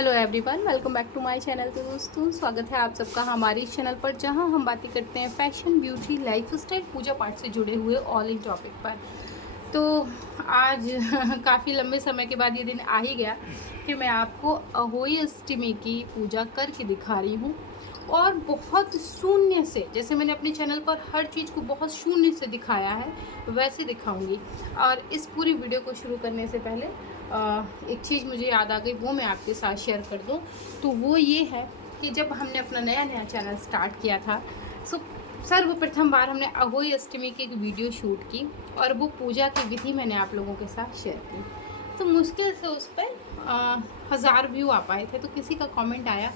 Hello everyone, welcome back to my channel. तो दोस्तों, स्वागत है आप सबका हमारे इस चैनल पर, जहां हम बातें करते हैं फैशन, ब्यूटी, लाइफस्टाइल, पूजा पाठ से जुड़े हुए ऑल इन टॉपिक पर। तो आज काफ़ी लंबे समय के बाद ये दिन आ ही गया कि मैं आपको अहोई अष्टमी की पूजा करके दिखा रही हूँ, और बहुत शून्य से, जैसे मैंने अपने चैनल पर हर चीज़ को बहुत शून्य से दिखाया है वैसे दिखाऊंगी। और इस पूरी वीडियो को शुरू करने से पहले एक चीज़ मुझे याद आ गई, वो मैं आपके साथ शेयर कर दूं। तो वो ये है कि जब हमने अपना नया चैनल स्टार्ट किया था, सो सर्वप्रथम बार हमने अहोई अष्टमी की एक वीडियो शूट की, और वो पूजा की विधि मैंने आप लोगों के साथ शेयर की। तो मुश्किल से उस पर 1000 व्यू आ पाए थे। तो किसी का कमेंट आया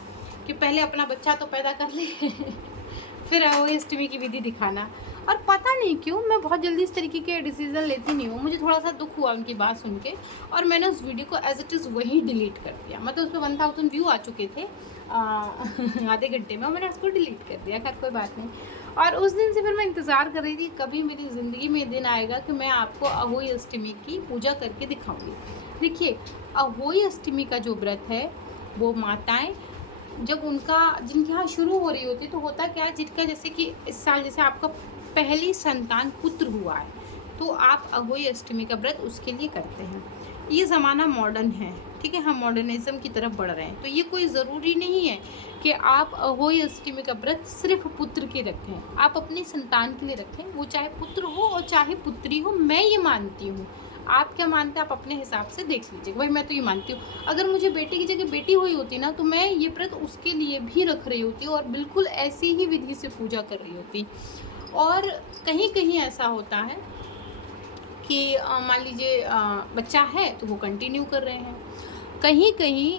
कि पहले अपना बच्चा तो पैदा कर ले फिर अहोई अष्टमी की विधि दिखाना। और पता नहीं क्यों मैं बहुत जल्दी इस तरीके के डिसीजन लेती नहीं हूँ। मुझे थोड़ा सा दुख हुआ उनकी बात सुन के, और मैंने उस वीडियो को एज इट इज़ वहीं डिलीट कर दिया। मतलब उस पर 1000 व्यू आ चुके थे आधे घंटे में, और मैंने उसको डिलीट कर दिया। खैर कोई बात नहीं। और उस दिन से फिर मैं इंतज़ार कर रही थी कभी मेरी ज़िंदगी में दिन आएगा कि मैं आपको अहोई अष्टमी की पूजा करके दिखाऊंगी। देखिए, अहोई अष्टमी का जो व्रत है, वो माताएं जब उनका जिनके यहाँ शुरू हो रही होती, तो होता क्या है, जिनका जैसे कि इस साल जैसे आपका पहली संतान पुत्र हुआ है, तो आप अहोई अष्टमी का व्रत उसके लिए करते हैं। ये ज़माना मॉडर्न है, ठीक है, हम मॉडर्निज्म की तरफ बढ़ रहे हैं। तो ये कोई ज़रूरी नहीं है कि आप अहोई अष्टमी का व्रत सिर्फ पुत्र के रखें, आप अपनी संतान के लिए रखें। वो चाहे पुत्र हो और चाहे पुत्री हो, मैं ये मानती हूँ। आप क्या मानते हैं आप अपने हिसाब से देख लीजिए। भाई मैं तो ये मानती हूँ, अगर मुझे बेटे की जगह बेटी हुई होती ना, तो मैं ये व्रत उसके लिए भी रख रही होती, और बिल्कुल ऐसी ही विधि से पूजा कर रही होती। और कहीं कहीं ऐसा होता है कि मान लीजिए बच्चा है तो वो कंटिन्यू कर रहे हैं। कहीं कहीं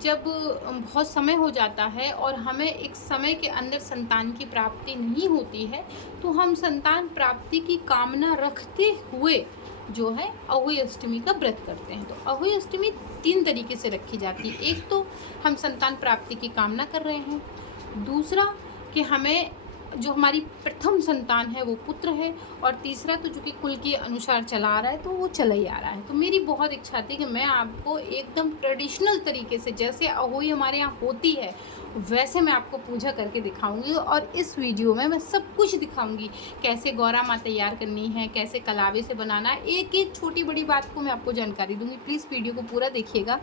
जब बहुत समय हो जाता है और हमें एक समय के अंदर संतान की प्राप्ति नहीं होती है, तो हम संतान प्राप्ति की कामना रखते हुए जो है अहोई अष्टमी का व्रत करते हैं। तो अहोई अष्टमी 3 तरीके से रखी जाती है। एक तो हम संतान प्राप्ति की कामना कर रहे हैं, दूसरा कि हमें जो हमारी प्रथम संतान है वो पुत्र है, और तीसरा तो जो कि कुल के अनुसार चला आ रहा है, तो वो चला ही आ रहा है। तो मेरी बहुत इच्छा थी कि मैं आपको एकदम ट्रेडिशनल तरीके से, जैसे अहोई हमारे यहाँ होती है वैसे मैं आपको पूजा करके दिखाऊंगी। और इस वीडियो में मैं सब कुछ दिखाऊंगी, कैसे गौरा माँ तैयार करनी है, कैसे कलावे से बनाना है, एक एक छोटी बड़ी बात को मैं आपको जानकारी दूंगी। प्लीज़ वीडियो को पूरा देखिएगा।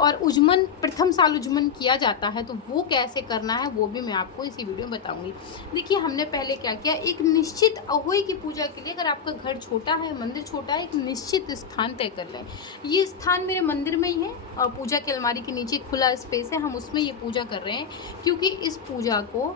और उज्जमन, प्रथम साल उज्जमन किया जाता है, तो वो कैसे करना है वो भी मैं आपको इसी वीडियो में बताऊँगी। देखिए, हमने पहले क्या किया, एक निश्चित अहोई की पूजा के लिए, अगर आपका घर छोटा है, मंदिर छोटा है, एक निश्चित स्थान तय कर लें। ये स्थान मेरे मंदिर में ही है, और पूजा की अलमारी के नीचे खुला स्पेस है, हम उसमें ये पूजा कर रहे हैं। क्योंकि इस पूजा को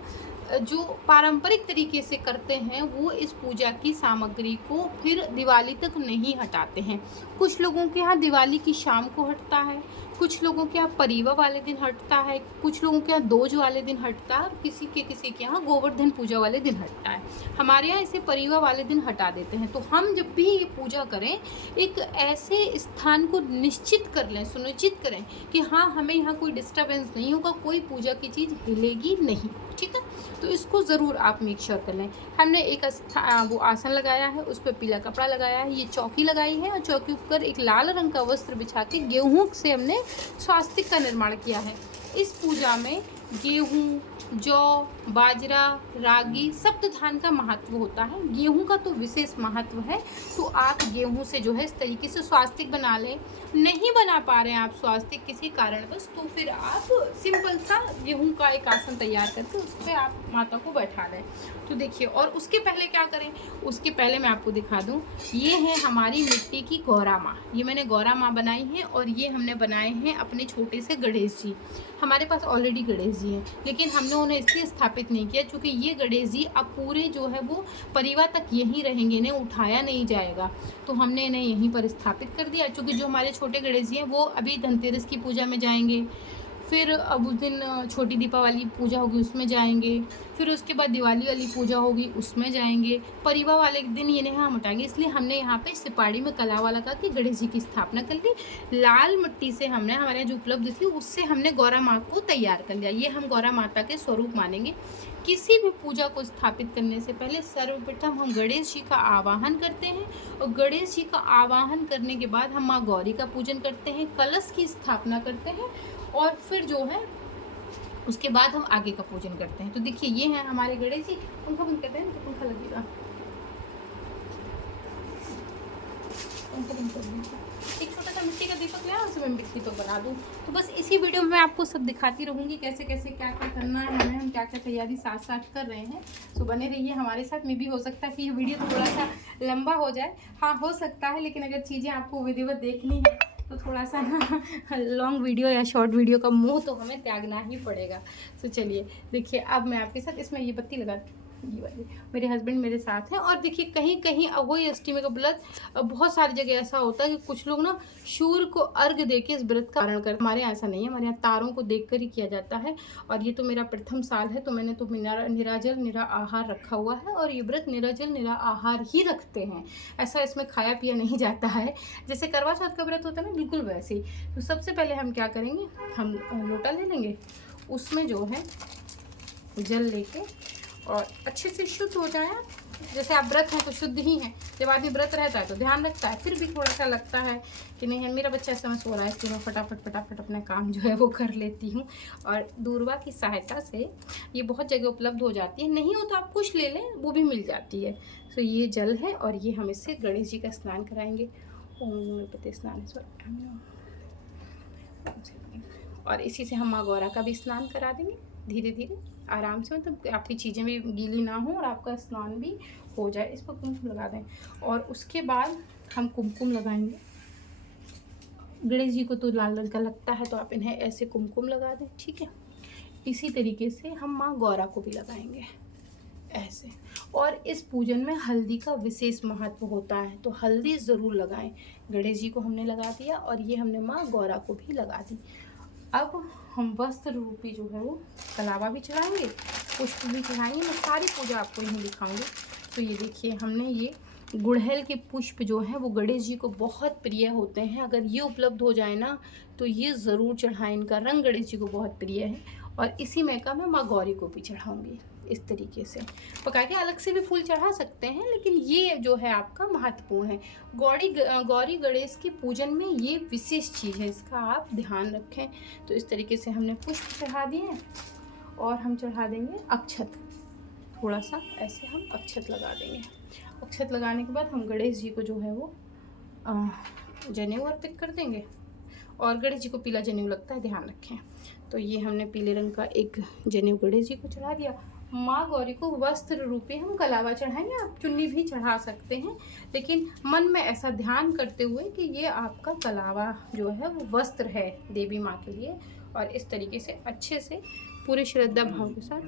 जो पारंपरिक तरीके से करते हैं, वो इस पूजा की सामग्री को फिर दिवाली तक नहीं हटाते हैं। कुछ लोगों के यहाँ दिवाली की शाम को हटता है, कुछ लोगों के यहाँ परिवा वाले दिन हटता है, कुछ लोगों के यहाँ दोज वाले दिन हटता है, और किसी के यहाँ गोवर्धन पूजा वाले दिन हटता है। हमारे यहाँ इसे परिवा वाले दिन हटा देते हैं। तो हम जब भी ये पूजा करें, एक ऐसे स्थान को निश्चित कर लें, सुनिश्चित करें कि हाँ, हमें यहाँ कोई डिस्टर्बेंस नहीं होगा, कोई पूजा की चीज़ हिलेगी नहीं, ठीक है। तो इसको ज़रूर आप मेक श्योर कर लें। हमने एक वो आसन लगाया है, उस पर पीला कपड़ा लगाया है, ये चौकी लगाई है, और चौकी ऊपर एक लाल रंग का वस्त्र बिछा के गेहूँ से हमने स्वास्तिक का निर्माण किया है। इस पूजा में गेहूँ, जौ, बाजरा, रागी, सप्तधान का महत्व होता है। गेहूं का तो विशेष महत्व है। तो आप गेहूं से जो है इस तरीके से स्वास्तिक बना लें। नहीं बना पा रहे हैं आप स्वास्तिक किसी कारणवश, तो फिर आप सिंपल सा गेहूं का एक आसन तैयार करके उस पर आप माता को बैठा दें। तो देखिए, और उसके पहले क्या करें, उसके पहले मैं आपको दिखा दूँ, ये है हमारी मिट्टी की गौरा माँ। ये मैंने गौरा माँ बनाई है, और ये हमने बनाए हैं अपने छोटे से गणेश जी। हमारे पास ऑलरेडी गणेश जी हैं, लेकिन हमने उन्हें इसलिए स्थापित नहीं किया क्योंकि ये गणेश जी अब पूरे जो है वो परिवार तक यहीं रहेंगे, इन्हें उठाया नहीं जाएगा। तो हमने इन्हें यहीं पर स्थापित कर दिया। क्योंकि जो हमारे छोटे गणेश जी हैं वो अभी धनतेरस की पूजा में जाएंगे, फिर अब उस दिन छोटी दीपावली पूजा होगी उसमें जाएंगे, फिर उसके बाद दिवाली वाली पूजा होगी उसमें जाएंगे, परिवा वाले दिन ये यहाँ हटाएंगे। इसलिए हमने यहाँ पे सिपाड़ी में कलावा लगा के गणेश जी की स्थापना कर ली। लाल मिट्टी से हमने, हमारे यहाँ जो उपलब्ध थी उससे हमने गौरा माँ को तैयार कर लिया। ये हम गौरा माता के स्वरूप मानेंगे। किसी भी पूजा को स्थापित करने से पहले सर्वप्रथम हम गणेश जी का आवाहन करते हैं, और गणेश जी का आवाहन करने के बाद हम माँ गौरी का पूजन करते हैं, कलश की स्थापना करते हैं, और फिर जो है उसके बाद हम आगे का पूजन करते हैं। तो देखिए ये हैं हमारे गणेश जी। पंखा बंद करते हैं, तो पंखा लगेगा, पंखा बंद कर दीजिए। एक छोटा सा मिट्टी का दीपक ले उसमें मैं मिट्टी तो बना दूँ। तो बस इसी वीडियो में मैं आपको सब दिखाती रहूँगी कैसे कैसे क्या क्या करना है हमें, हम क्या क्या तैयारी साथ साथ कर रहे हैं। तो बने रहिए हमारे साथ में। भी हो सकता है कि ये वीडियो थोड़ा सा लंबा हो जाए, हाँ हो सकता है, लेकिन अगर चीज़ें आपको विधिवत देखनी है तो थोड़ा सा ना लॉन्ग वीडियो या शॉर्ट वीडियो का मोह तो हमें त्यागना ही पड़ेगा। तो चलिए देखिए, अब मैं आपके साथ इसमें ये बत्ती लगा, ये वाली मेरे हस्बैंड मेरे साथ हैं। और देखिए कहीं कहीं वही अष्टमी का व्रत, बहुत सारी जगह ऐसा होता है कि कुछ लोग ना सूर्य को अर्घ देके इस व्रत का पारण करते। हमारे यहाँ ऐसा नहीं है, हमारे यहाँ तारों को देखकर ही किया जाता है। और ये तो मेरा प्रथम साल है, तो मैंने तो निराजल निरा आहार रखा हुआ है। और ये व्रत निराजल निरा आहार ही रखते हैं, ऐसा इसमें खाया पिया नहीं जाता है। जैसे करवा चौथ का व्रत होता है ना, बिल्कुल वैसे ही। तो सबसे पहले हम क्या करेंगे, हम लोटा ले लेंगे, उसमें जो है जल लेके और अच्छे से शुद्ध हो जाए। जैसे आप व्रत हैं तो शुद्ध ही हैं, जब आदमी व्रत रहता है तो ध्यान रखता है, फिर भी थोड़ा सा लगता है कि नहीं है मेरा बच्चा इस समय सो रहा है, इसलिए मैं फटाफट अपना काम जो है वो कर लेती हूँ। और दूरवा की सहायता से ये बहुत जगह उपलब्ध हो जाती है, नहीं हो तो आप कुछ ले लें, वो भी मिल जाती है। तो ये जल है और ये हम इससे गणेश जी का स्नान कराएंगे। ओम स्नान, और इसी से हम माँ गौरा का भी स्नान करा देंगे धीरे धीरे आराम से, मतलब आपकी चीज़ें भी गीली ना हो और आपका स्नान भी हो जाए। इस पर कुमकुम लगा दें और उसके बाद हम कुमकुम लगाएंगे। गणेश जी को तो लाल रंग का लगता है, तो आप इन्हें ऐसे कुमकुम लगा दें, ठीक है। इसी तरीके से हम माँ गौरा को भी लगाएंगे ऐसे। और इस पूजन में हल्दी का विशेष महत्व होता है, तो हल्दी ज़रूर लगाएं। गणेश जी को हमने लगा दिया और ये हमने माँ गौरा को भी लगा दी। अब हम वस्त्र रूपी जो है वो कलावा भी चढ़ाएंगे, पुष्प भी चढ़ाएंगे। मैं सारी पूजा आपको यहीं दिखाऊंगी। तो ये देखिए हमने ये गुड़हल के पुष्प जो हैं वो गणेश जी को बहुत प्रिय होते हैं। अगर ये उपलब्ध हो जाए ना तो ये ज़रूर चढ़ाएं, इनका रंग गणेश जी को बहुत प्रिय है। और इसी में का मैं माँ गौरी को भी चढ़ाऊँगी इस तरीके से। पका के अलग से भी फूल चढ़ा सकते हैं, लेकिन ये जो है आपका महत्वपूर्ण है। गौरी गणेश के पूजन में ये विशेष चीज़ है, इसका आप ध्यान रखें। तो इस तरीके से हमने पुष्प चढ़ा दिए और हम चढ़ा देंगे अक्षत, थोड़ा सा ऐसे हम अक्षत लगा देंगे। अक्षत लगाने के बाद हम गणेश जी को जो है वो जनेऊ अर्पित कर देंगे। और गणेश जी को पीला जनेऊ लगता है, ध्यान रखें। तो ये हमने पीले रंग का एक जनेऊ गणेश जी को चढ़ा दिया। माँ गौरी को वस्त्र रूपी हम कलावा चढ़ाएंगे, आप चुन्नी भी चढ़ा सकते हैं, लेकिन मन में ऐसा ध्यान करते हुए कि ये आपका कलावा जो है वो वस्त्र है देवी माँ के लिए। और इस तरीके से अच्छे से पूरे श्रद्धा भाव के साथ,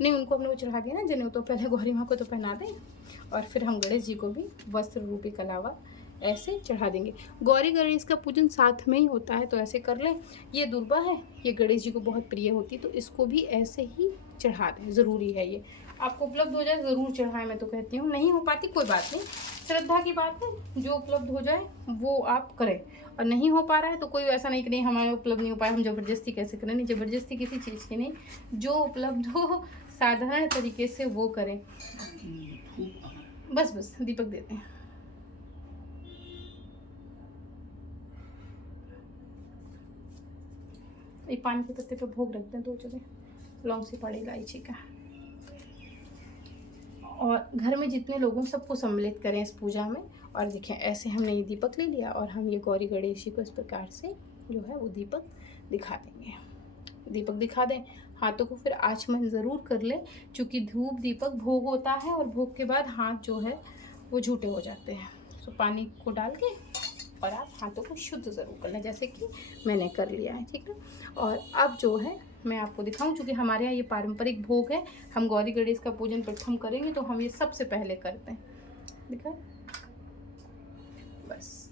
नहीं उनको हमने वो चढ़ा दिया ना जनेऊ, तो पहले गौरी माँ को तो पहना दें और फिर हम गणेश जी को भी वस्त्र रूपी कलावा ऐसे चढ़ा देंगे। गौरी गणेश का पूजन साथ में ही होता है, तो ऐसे कर लें। ये दुर्वा है, ये गणेश जी को बहुत प्रिय होती है, तो इसको भी ऐसे ही चढ़ा दें, ज़रूरी है। ये आपको उपलब्ध हो जाए ज़रूर चढ़ाएं, मैं तो कहती हूँ। नहीं हो पाती कोई बात नहीं, श्रद्धा की बात है, जो उपलब्ध हो जाए वो आप करें। और नहीं हो पा रहा है तो कोई ऐसा नहीं कि नहीं हमारे उपलब्ध नहीं हो पाया, हम ज़बरदस्ती कैसे करें। नहीं, ज़बरदस्ती किसी चीज़ की नहीं, जो उपलब्ध हो साधारण तरीके से वो करें। बस दीपक देते हैं। ये पान के पत्ते पे भोग रखते हैं 2 जगह, लौंग से पड़े इलायची का। और घर में जितने लोगों सबको सम्मिलित करें इस पूजा में। और देखें ऐसे हमने ये दीपक ले लिया और हम ये गौरी गणेश जी को इस प्रकार से जो है वो दीपक दिखा देंगे। दीपक दिखा दें, हाथों को फिर आचमन ज़रूर कर लें, क्योंकि धूप दीपक भोग होता है और भोग के बाद हाथ जो है वो झूठे हो जाते हैं। तो पानी को डाल के और आप हाथों को शुद्ध ज़रूर कर लें, जैसे कि मैंने कर लिया है, ठीक है। और अब जो है मैं आपको दिखाऊं, क्योंकि हमारे यहाँ ये पारंपरिक भोग है, हम गौरी गणेश का पूजन प्रथम करेंगे, तो हम ये सबसे पहले करते हैं। दिखा, बस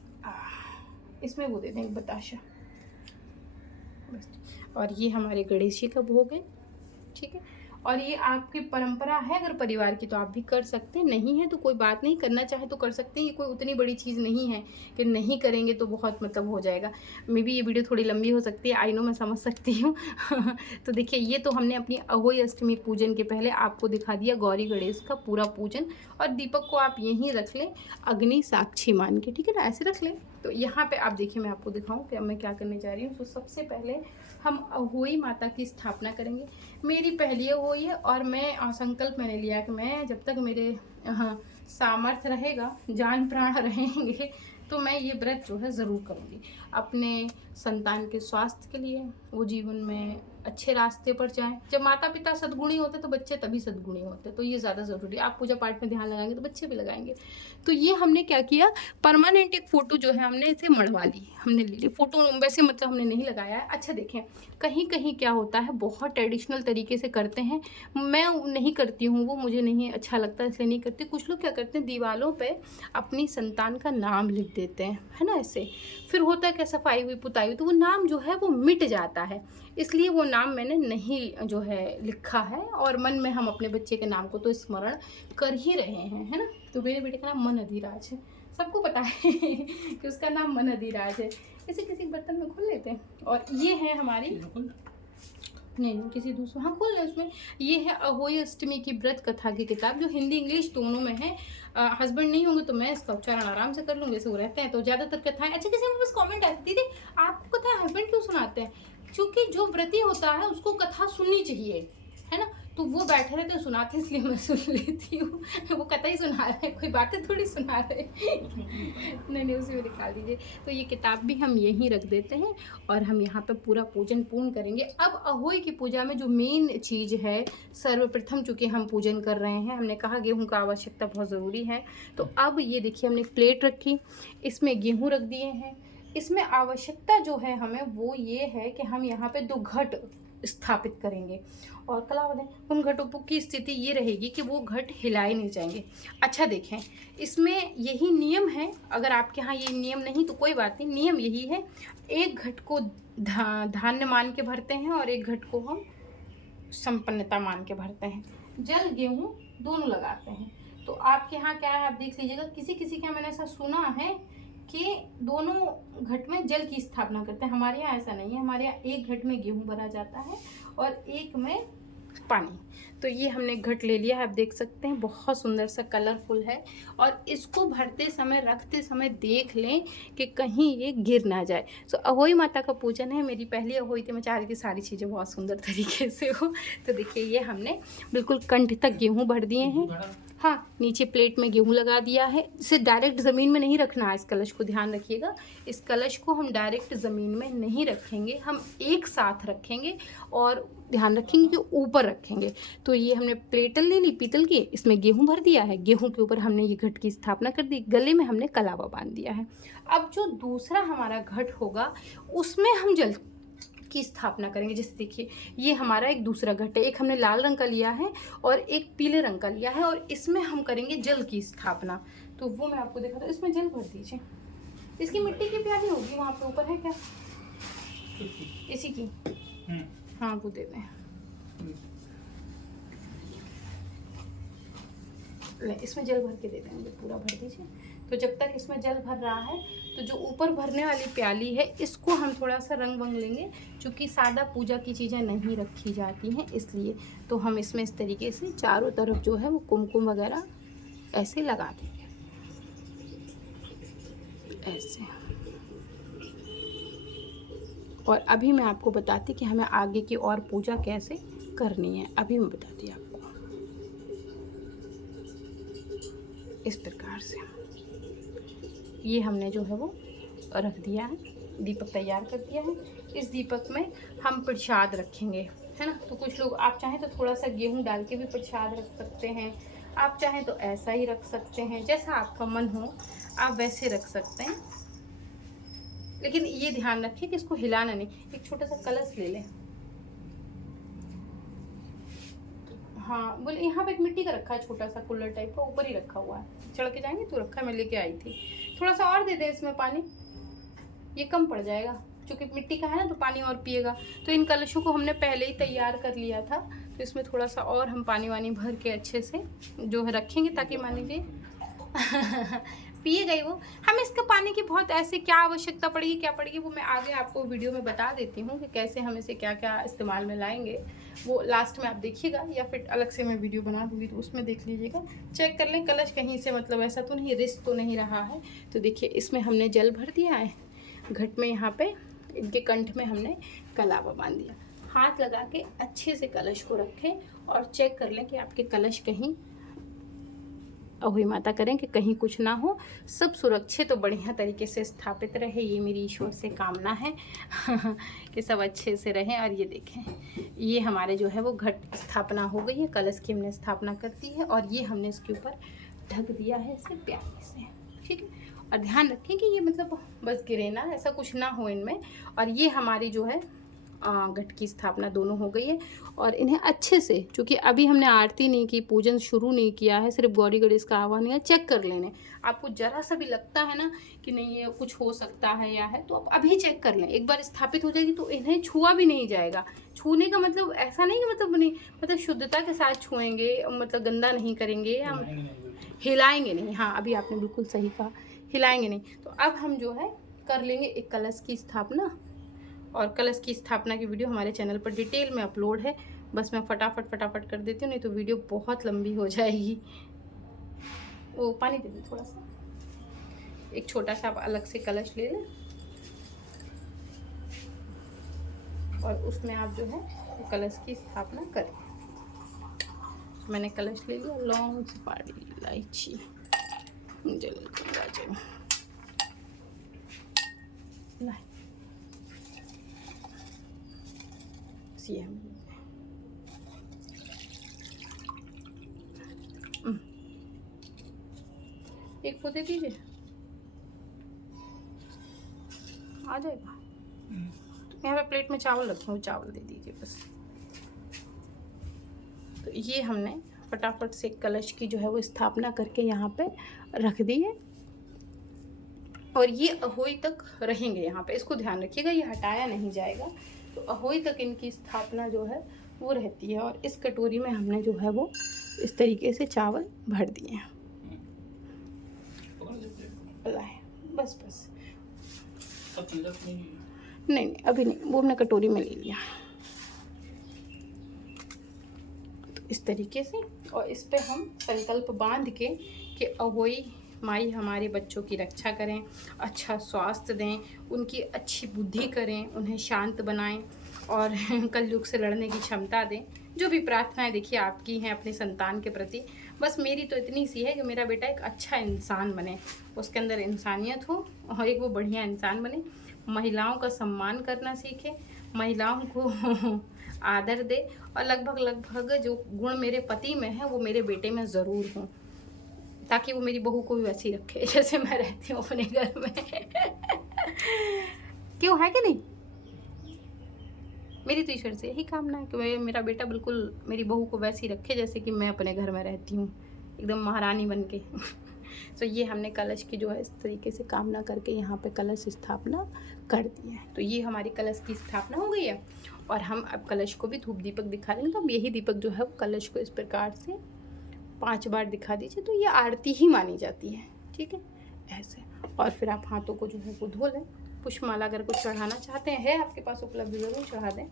इसमें वो दे देंगे बताशा, बस। और ये हमारे गणेश जी का भोग है, ठीक है। और ये आपकी परंपरा है अगर परिवार की तो आप भी कर सकते हैं, नहीं है तो कोई बात नहीं, करना चाहे तो कर सकते हैं। ये कोई उतनी बड़ी चीज़ नहीं है कि नहीं करेंगे तो बहुत मतलब हो जाएगा। मे बी ये वीडियो थोड़ी लंबी हो सकती है, आई नो, मैं समझ सकती हूँ। तो देखिए ये तो हमने अपनी अहोई अष्टमी पूजन के पहले आपको दिखा दिया गौरी गणेश का पूरा पूजन। और दीपक को आप यहीं रख लें अग्नि साक्षी मान के, ठीक है ना, ऐसे रख लें। तो यहाँ पे आप देखिए मैं आपको दिखाऊं कि अब मैं क्या करने जा रही हूँ। तो सबसे पहले हम अहोई माता की स्थापना करेंगे। मेरी पहली अहोई है और मैं संकल्प मैंने लिया कि मैं जब तक मेरे सामर्थ्य रहेगा, जान प्राण रहेंगे, तो मैं ये व्रत जो है ज़रूर करूँगी अपने संतान के स्वास्थ्य के लिए, वो जीवन में अच्छे रास्ते पर जाएं। जब माता पिता सद्गुणी होते तो बच्चे तभी सद्गुणी होते, तो ये ज़्यादा ज़रूरी है। आप पूजा पाठ में ध्यान लगाएंगे तो बच्चे भी लगाएंगे। तो ये हमने क्या किया, परमानेंट एक फ़ोटो जो है हमने इसे मढ़वा ली, हमने ले ली फ़ोटो। वैसे मतलब हमने नहीं लगाया है। अच्छा देखें, कहीं कहीं क्या होता है, बहुत ट्रेडिशनल तरीके से करते हैं, मैं नहीं करती हूँ, वो मुझे नहीं अच्छा लगता इसलिए नहीं करती। कुछ लोग क्या करते हैं, दीवारों पे अपनी संतान का नाम लिख देते हैं, है ना, ऐसे। फिर होता है क्या, सफाई हुई पुताई हुई तो वो नाम जो है वो मिट जाता है, इसलिए वो नाम मैंने नहीं जो है लिखा है। और मन में हम अपने बच्चे के नाम को तो स्मरण कर ही रहे हैं, है ना। तो मेरे बेटे का नाम मन अधिराज है, सबको पता है कि उसका नाम मन अधिराज है। इसे किसी बर्तन में खोल लेते हैं। और ये है हमारी, नहीं किसी दूसरे, हाँ खोल लें उसमें। ये है अहोई अष्टमी की व्रत कथा की किताब, जो हिंदी इंग्लिश दोनों में है। हस्बैंड नहीं होंगे तो मैं इसका उच्चारण आराम से कर लूँगी, जैसे वो रहते हैं तो ज़्यादातर कथाएं। अच्छा किसी में बस कमेंट आती, दीदी आपको कथा हस्बैंड क्यों सुनाते हैं? क्योंकि जो व्रती होता है उसको कथा सुननी चाहिए, है ना। तो वो बैठे रहते हैं सुनाते, इसलिए मैं सुन लेती हूँ। वो कथा ही सुना रहे हैं, कोई बातें थोड़ी सुना रहे। नहीं उसी में निकाल दीजिए। तो ये किताब भी हम यहीं रख देते हैं और हम यहाँ पे पूरा पूजन पूर्ण करेंगे। अब अहोई की पूजा में जो मेन चीज़ है, सर्वप्रथम चूँकि हम पूजन कर रहे हैं, हमने कहा गेहूँ का आवश्यकता बहुत ज़रूरी है। तो अब ये देखिए हमने प्लेट रखी, इसमें गेहूँ रख दिए हैं। इसमें आवश्यकता जो है हमें वो ये है कि हम यहाँ पे 2 घट स्थापित करेंगे। और कला दें, उन घटों की स्थिति ये रहेगी कि वो घट हिलाए नहीं जाएंगे। अच्छा देखें, इसमें यही नियम है, अगर आपके यहाँ ये नियम नहीं तो कोई बात नहीं, नियम यही है, एक घट को धान्य मान के भरते हैं और एक घट को हम संपन्नता मान के भरते हैं। जल गेहूँ दोनों लगाते हैं। तो आपके यहाँ क्या है आप देख लीजिएगा, किसी किसी के यहाँ मैंने ऐसा सुना है कि दोनों घट में जल की स्थापना करते हैं। हमारे यहाँ ऐसा नहीं है, हमारे यहाँ एक घट में गेहूँ भरा जाता है और एक में पानी। तो ये हमने घट ले लिया है, आप देख सकते हैं बहुत सुंदर सा कलरफुल है। और इसको भरते समय रखते समय देख लें कि कहीं ये गिर ना जाए। सो अहोई माता का पूजन है, मेरी पहली अहोई थी, मैं चाह रही थी सारी चीज़ें बहुत सुंदर तरीके से हो। तो देखिए ये हमने बिल्कुल कंठ तक गेहूँ भर दिए हैं। हाँ, नीचे प्लेट में गेहूँ लगा दिया है। इसे डायरेक्ट ज़मीन में नहीं रखना है, इस कलश को ध्यान रखिएगा, इस कलश को हम डायरेक्ट ज़मीन में नहीं रखेंगे, हम एक साथ रखेंगे और ध्यान रखेंगे कि ऊपर रखेंगे। तो ये हमने प्लेटल ले ली पीतल की, इसमें गेहूँ भर दिया है, गेहूँ के ऊपर हमने ये घट की स्थापना कर दी, गले में हमने कलावा बांध दिया है। अब जो दूसरा हमारा घट होगा उसमें हम जल की स्थापना करेंगे। जैसे देखिए ये हमारा एक दूसरा घट है, एक हमने लाल रंग का लिया है और एक पीले रंग का लिया है, और इसमें हम करेंगे जल की स्थापना। तो वो मैं आपको दिखाता हूँ। इसमें जल भर दीजिए, इसकी मिट्टी की प्याली होगी वहाँ पे ऊपर है क्या, इसी की, हाँ वो दे दें। इसमें जल भर के दे देंगे, पूरा भर दीजिए। तो जब तक इसमें जल भर रहा है तो जो ऊपर भरने वाली प्याली है इसको हम थोड़ा सा रंग वंग लेंगे, क्योंकि सादा पूजा की चीज़ें नहीं रखी जाती हैं इसलिए। तो हम इसमें इस तरीके से चारों तरफ जो है वो कुमकुम वगैरह ऐसे लगा देंगे, ऐसे। और अभी मैं आपको बताती कि हमें आगे की और पूजा कैसे करनी है, अभी मैं बताती आपको। इस प्रकार से ये हमने जो है वो रख दिया है, दीपक तैयार कर दिया है। इस दीपक में हम प्रसाद रखेंगे, है ना। तो कुछ लोग आप चाहें तो थोड़ा सा गेहूं डाल के भी प्रसाद रख सकते हैं, आप चाहें तो ऐसा ही रख सकते हैं, जैसा आपका मन हो आप वैसे रख सकते हैं। लेकिन ये ध्यान रखिए कि इसको हिलाना नहीं। एक छोटा सा कलश ले लें, हाँ बोले यहाँ पे एक मिट्टी का रखा है छोटा सा कुल्लर टाइप का, ऊपर ही रखा हुआ है, चढ़ के जाएंगे तो रखा है, मैं लेके आई थी। थोड़ा सा और दे दे इसमें पानी, ये कम पड़ जाएगा, क्योंकि मिट्टी का है ना तो पानी और पिएगा। तो इन कलशों को हमने पहले ही तैयार कर लिया था, तो इसमें थोड़ा सा और हम पानी वानी भर के अच्छे से जो है रखेंगे, ताकि मान लीजिए पिए गई वो। हमें इसका पानी की बहुत ऐसे क्या आवश्यकता पड़ेगी, क्या पड़ेगी, वो मैं आगे आपको वीडियो में बता देती हूँ कि कैसे हम इसे क्या क्या इस्तेमाल में लाएंगे। वो लास्ट में आप देखिएगा, या फिर अलग से मैं वीडियो बना दूँगी तो उसमें देख लीजिएगा। चेक कर लें कलश कहीं से मतलब ऐसा तो नहीं, रिस्क तो नहीं रहा है। तो देखिए इसमें हमने जल भर दिया है, घट में यहाँ पे इनके कंठ में हमने कलावा बांध दिया। हाथ लगा के अच्छे से कलश को रखें और चेक कर लें कि आपके कलश कहीं, अहोई माता करें कि कहीं कुछ ना हो, सब सुरक्षित और बढ़िया तरीके से स्थापित रहे। ये मेरी ईश्वर से कामना है कि सब अच्छे से रहें। और ये देखें, ये हमारे जो है वो घट स्थापना हो गई है, कलश की हमने स्थापना कर दी है और ये हमने इसके ऊपर ढक दिया है इसे प्याले से, ठीक है। और ध्यान रखें कि ये मतलब बस गिरे ना, ऐसा कुछ ना हो इनमें। और ये हमारी जो है घट की स्थापना दोनों हो गई है। और इन्हें अच्छे से, चूँकि अभी हमने आरती नहीं की, पूजन शुरू नहीं किया है, सिर्फ गौरी गणेश का आह्वान है, चेक कर लेने। आपको जरा सा भी लगता है ना कि नहीं ये कुछ हो सकता है या है, तो आप अभी चेक कर लें। एक बार स्थापित हो जाएगी तो इन्हें छुआ भी नहीं जाएगा। छूने का मतलब ऐसा नहीं कि मतलब नहीं, मतलब शुद्धता के साथ छुएंगे, मतलब गंदा नहीं करेंगे या हिलाएंगे नहीं। हाँ, अभी आपने बिल्कुल सही कहा, हिलाएंगे नहीं। तो अब हम जो है कर लेंगे एक कलश की स्थापना। और कलश की स्थापना की वीडियो हमारे चैनल पर डिटेल में अपलोड है। बस मैं फटाफट कर देती हूँ, नहीं तो वीडियो बहुत लंबी हो जाएगी। वो पानी दे दे थोड़ा सा। एक छोटा सा आप अलग से कलश ले लें और उसमें आप जो है कलश की स्थापना करें। मैंने कलश ले लिया, लौंग, सुपारी, इलायची, जल, गाजर, एक पोते दीजिए, आ जाएगा। यहाँ पे प्लेट में चावल रखे, वो चावल दे दीजिए बस। तो ये हमने फटाफट से कलश की जो है वो स्थापना करके यहाँ पे रख दी है। और ये अहोई तक रहेंगे यहाँ पे, इसको ध्यान रखिएगा, ये हटाया नहीं जाएगा। तो अहोई तक इनकी स्थापना जो है वो रहती है। और इस कटोरी में हमने जो है वो इस तरीके से चावल भर दिए हैं। बस बस, नहीं अभी नहीं, वो हमने कटोरी में ले लिया। तो इस तरीके से, और इस पे हम संकल्प बांध के कि अहोई माई हमारे बच्चों की रक्षा करें, अच्छा स्वास्थ्य दें, उनकी अच्छी बुद्धि करें, उन्हें शांत बनाएं और कलयुग से लड़ने की क्षमता दें। जो भी प्रार्थनाएं देखिए आपकी हैं अपने संतान के प्रति, बस मेरी तो इतनी सी है कि मेरा बेटा एक अच्छा इंसान बने, उसके अंदर इंसानियत हो और एक वो बढ़िया इंसान बने। महिलाओं का सम्मान करना सीखे, महिलाओं को आदर दे, और लगभग जो गुण मेरे पति में है वो मेरे बेटे में ज़रूर हों, ताकि वो मेरी बहू को भी वैसी रखे जैसे मैं रहती हूँ अपने घर में। क्यों, है कि नहीं? मेरी तो ईश्वर से यही कामना है कि मेरा बेटा बिल्कुल मेरी बहू को वैसी रखे जैसे कि मैं अपने घर में रहती हूँ, एकदम महारानी बन के। तो ये हमने कलश की जो है इस तरीके से कामना करके यहाँ पे कलश स्थापना कर दी है। तो ये हमारी कलश की स्थापना हो गई है। और हम अब कलश को भी धूप दीपक दिखा देंगे। तो अब यही दीपक जो है वो कलश को इस प्रकार से 5 बार दिखा दीजिए, तो ये आरती ही मानी जाती है, ठीक है, ऐसे। और फिर आप हाथों को जो है वो धो लें। पुष्पमाला अगर कुछ चढ़ाना चाहते हैं, है आपके पास उपलब्ध, ज़रूर चढ़ा दें।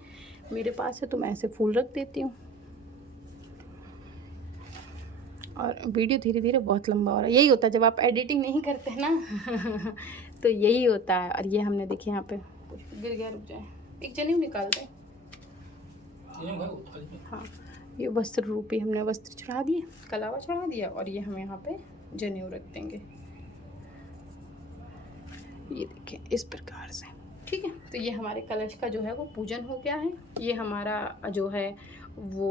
मेरे पास है तो मैं ऐसे फूल रख देती हूँ। और वीडियो धीरे धीरे बहुत लंबा हो रहा है, यही होता है जब आप एडिटिंग नहीं करते हैं ना तो यही होता है। और ये हमने देखिए यहाँ पे गिर गया, रुक जाए, एक जनेऊ निकाल दें। हाँ, ये वस्त्र रूपी हमने वस्त्र चढ़ा दिए, कलावा चढ़ा दिया, और ये हम यहाँ पे जनेऊ रख देंगे, ये देखें इस प्रकार से, ठीक है। तो ये हमारे कलश का जो है वो पूजन हो गया है। ये हमारा जो है वो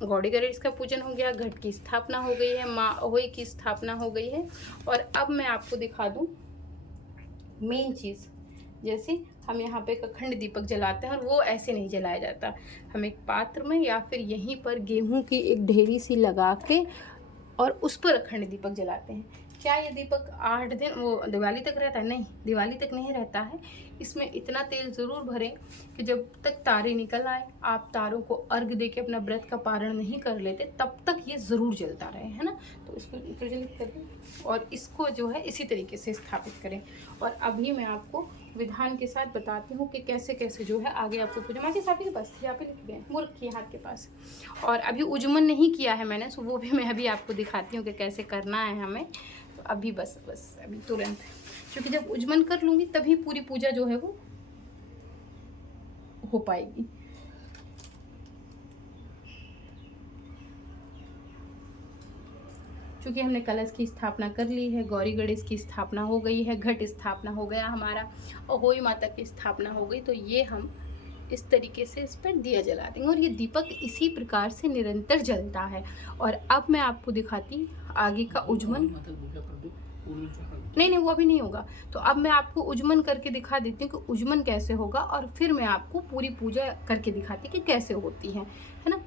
गौरी गणेश का पूजन हो गया, घट की स्थापना हो गई है, माँ अहोई की स्थापना हो गई है। और अब मैं आपको दिखा दूँ मेन चीज़, जैसे हम यहाँ पे एक अखंड दीपक जलाते हैं, और वो ऐसे नहीं जलाया जाता। हम एक पात्र में या फिर यहीं पर गेहूं की एक ढेरी सी लगा के और उस पर अखंड दीपक जलाते हैं। क्या ये दीपक 8 दिन वो दिवाली तक रहता है? नहीं, दिवाली तक नहीं रहता है। इसमें इतना तेल ज़रूर भरें कि जब तक तारे निकल आए, आप तारों को अर्घ दे के अपना व्रत का पारण नहीं कर लेते, तब तक ये ज़रूर जलता रहे, है ना। तो इसको प्रज्वलित करें और इसको जो है इसी तरीके से स्थापित करें। और अभी मैं आपको विधान के साथ बताती हूँ कि कैसे कैसे जो है आगे आपको पूजा। माँ जी आपके पास थी, यहाँ पे लिख गए मूर्ख की हाथ के पास। और अभी उज्जमन नहीं किया है मैंने, सो वो भी मैं अभी आपको दिखाती हूँ कि कैसे करना है हमें। तो अभी बस अभी तुरंत, क्योंकि जब उज्जमन कर लूँगी तभी पूरी पूजा जो है वो हो पाएगी। क्योंकि हमने कलश की स्थापना कर ली है, गौरी गणेश की स्थापना हो गई है, घट स्थापना हो गया हमारा, और होई माता की स्थापना हो गई। तो ये हम इस तरीके से इस पर दिया जला देंगे और ये दीपक इसी प्रकार से निरंतर जलता है। और अब मैं आपको दिखाती आगे का उज्जमन। नहीं, वो अभी नहीं होगा। तो अब मैं आपको उज्जमन करके दिखा देती हूँ कि उज्जमन कैसे होगा, और फिर मैं आपको पूरी पूजा करके दिखाती कि कैसे होती है ना।